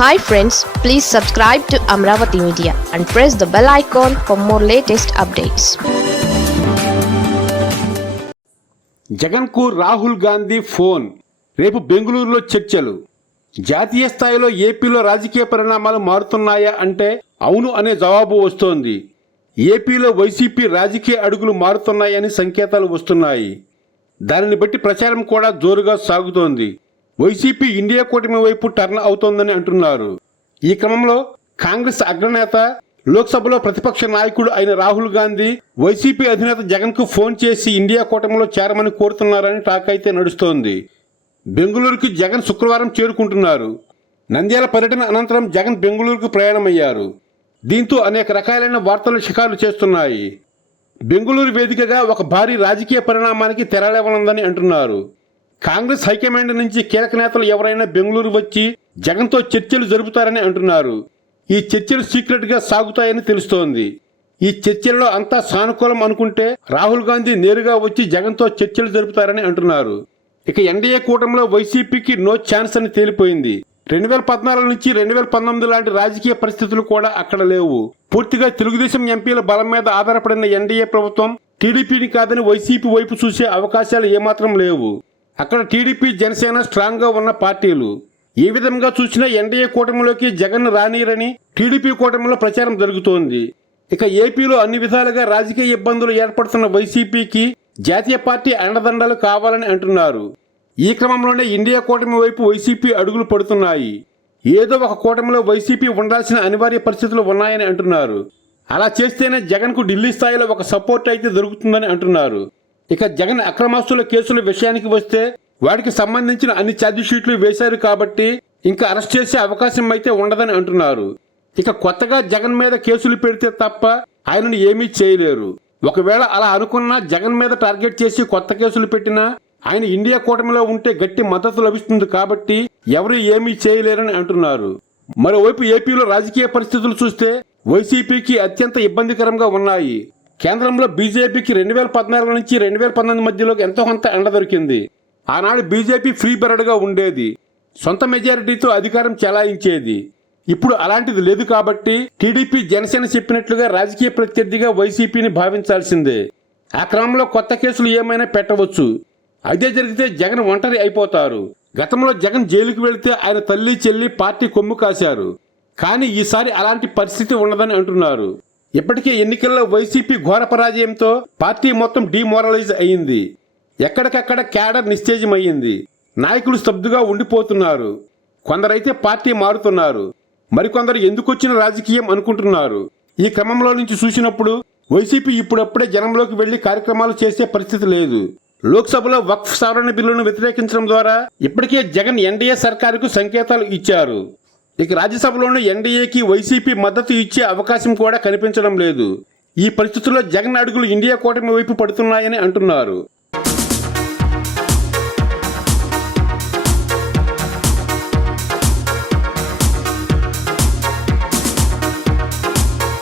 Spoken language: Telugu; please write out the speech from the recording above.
Hi friends please subscribe to Amaravati media and press the bell icon for more latest updates జగన్కు రాహుల్ గాంధీ ఫోన్. రేపు బెంగళూరులో చర్చలు. జాతీయ స్థాయిలో ఏపీలో రాజకీయ పరిణామాలు మారుతున్నాయా అంటే అవును అనే జవాబు వస్తోంది. ఏపీలో వైసీపీ రాజకీయ అడుగులు మారుతున్నాయని సంకేతాలు వస్తున్నాయి. దానిని బట్టి ప్రచారం కూడా జోరుగా సాగుతోంది. వైసీపీ ఇండియా కూటమి వైపు టర్న్ అవుతోందని అంటున్నారు. ఈ క్రమంలో కాంగ్రెస్ అగ్రనేత లోక్సభలో ప్రతిపక్ష నాయకుడు అయిన రాహుల్ గాంధీ వైసీపీ అధినేత జగన్కు ఫోన్ చేసి ఇండియా కూటమిలో చేరమని కోరుతున్నారని టాక్ అయితే నడుస్తోంది. బెంగళూరుకి జగన్ శుక్రవారం చేరుకుంటున్నారు. నంద్యాల పర్యటన అనంతరం జగన్ బెంగళూరుకు ప్రయాణమయ్యారు. దీంతో అనేక రకాలైన వార్తలు షికారు చేస్తున్నాయి. బెంగళూరు వేదికగా ఒక భారీ రాజకీయ పరిణామానికి తెరలేవనుందని అంటున్నారు. కాంగ్రెస్ హైకమాండ్ నుంచి కీలక నేతలు ఎవరైనా బెంగళూరు వచ్చి జగన్తో చర్చలు జరుపుతారని అంటున్నారు. ఈ చర్చలు సీక్రెట్గా సాగుతాయని తెలుస్తోంది. ఈ చర్చల్లో అంతా సానుకూలం అనుకుంటే రాహుల్ గాంధీ నేరుగా వచ్చి జగన్తో చర్చలు జరుపుతారని అంటున్నారు. ఇక ఎన్డీఏ కూటమిలో వైసీపీకి నో ఛాన్స్ అని తేలిపోయింది. రెండు వేల పద్నాలుగు నుంచి రెండు వేల పంతొమ్మిది లాంటి రాజకీయ పరిస్థితులు కూడా అక్కడ లేవు. పూర్తిగా తెలుగుదేశం ఎంపీల బలం మీద ఆధారపడిన ఎన్డీఏ ప్రభుత్వం టీడీపీని కాదని వైసీపీ వైపు చూసే అవకాశాలు ఏమాత్రం లేవు. అక్కడ టీడీపీ జనసేన స్ట్రాంగ్గా ఉన్న పార్టీలు ఏ విధంగా చూసినా ఎన్డీఏ కూటమిలోకి జగన్ రానీరని టీడీపీ కూటమిలో ప్రచారం జరుగుతోంది. ఇక ఏపీలో అన్ని విధాలుగా రాజకీయ ఇబ్బందులు ఏర్పడుతున్న వైసీపీకి జాతీయ పార్టీ అండదండలు కావాలని అంటున్నారు. ఈ క్రమంలోనే ఇండియా కూటమి వైపు వైసీపీ అడుగులు పడుతున్నాయి. ఏదో ఒక కూటమిలో వైసీపీ ఉండాల్సిన అనివార్య పరిస్థితులు ఉన్నాయని అంటున్నారు. అలా చేస్తేనే జగన్కు ఢిల్లీ స్థాయిలో ఒక సపోర్ట్ అయితే దొరుకుతుందని అంటున్నారు. ఇక జగన్ అక్రమాస్తుల కేసుల విషయానికి వస్తే వాటికి సంబంధించిన అన్ని ఛార్జ్షీట్లు వేశారు కాబట్టి ఇంకా అరెస్ట్ చేసే అవకాశం అయితే ఉండదని అంటున్నారు. ఇక కొత్తగా జగన్ మీద కేసులు పెడితే తప్ప ఆయనను ఏమీ చేయలేరు. ఒకవేళ అలా అనుకున్నా జగన్ మీద టార్గెట్ చేసి కొత్త కేసులు పెట్టినా ఆయన ఇండియా కూటమిలో ఉంటే గట్టి మద్దతు లభిస్తుంది కాబట్టి ఎవరు ఏమీ చేయలేరని అంటున్నారు. మరోవైపు ఏపీలో రాజకీయ పరిస్థితులు చూస్తే వైసీపీకి అత్యంత ఇబ్బందికరంగా ఉన్నాయి. కేంద్రంలో బీజేపీకి రెండు వేల పద్నాలుగు నుంచి రెండు వేల పంతొమ్మిది మధ్యలో ఎంతో కొంత ఎండ దొరికింది. ఆనాడు బీజేపీ ఫ్రీ బెరడ్గా ఉండేది. సొంత మెజారిటీతో అధికారం చెలాయించేది. ఇప్పుడు అలాంటిది లేదు కాబట్టి టీడీపీ జనసేన చెప్పినట్లుగా రాజకీయ ప్రత్యర్థిగా వైసీపీని భావించాల్సిందే. ఆ క్రమంలో కొత్త కేసులు ఏమైనా పెట్టవచ్చు. అదే జరిగితే జగన్ ఒంటరి అయిపోతారు. గతంలో జగన్ జైలుకు వెళితే ఆయన తల్లి చెల్లి పార్టీ కొమ్ము కాశారు. కానీ ఈసారి అలాంటి పరిస్థితి ఉండదని అంటున్నారు. ఇప్పటికే ఎన్నికల్లో వైసీపీ ఘోర పరాజయంతో పార్టీ మొత్తం డిమోరలైజ్ అయింది ఎక్కడికక్కడ క్యాడర్ నిశ్చేజమయ్యింది. నాయకులు స్తబ్దుగా ఉండిపోతున్నారు. కొందరైతే పార్టీ మారుతున్నారు. మరికొందరు ఎందుకొచ్చిన రాజకీయం అనుకుంటున్నారు. ఈ క్రమంలో నుంచి చూసినప్పుడు వైసీపీ ఇప్పుడప్పుడే జనంలోకి వెళ్ళి కార్యక్రమాలు చేసే పరిస్థితి లేదు. లోక్సభలో వక్ఫ్ సవరణ బిల్లును వ్యతిరేకించడం ద్వారా ఇప్పటికే జగన్ ఎన్డీఏ సర్కారుకు సంకేతాలు ఇచ్చారు. ఇక రాజ్యసభలోనూ ఎన్డీఏకి వైసీపీ మద్దతు ఇచ్చే అవకాశం కూడా కనిపించడం లేదు. ఈ పరిస్థితుల్లో జగన్ అడుగులు ఇండియా కూటమి వైపు పడుతున్నాయని అంటున్నారు.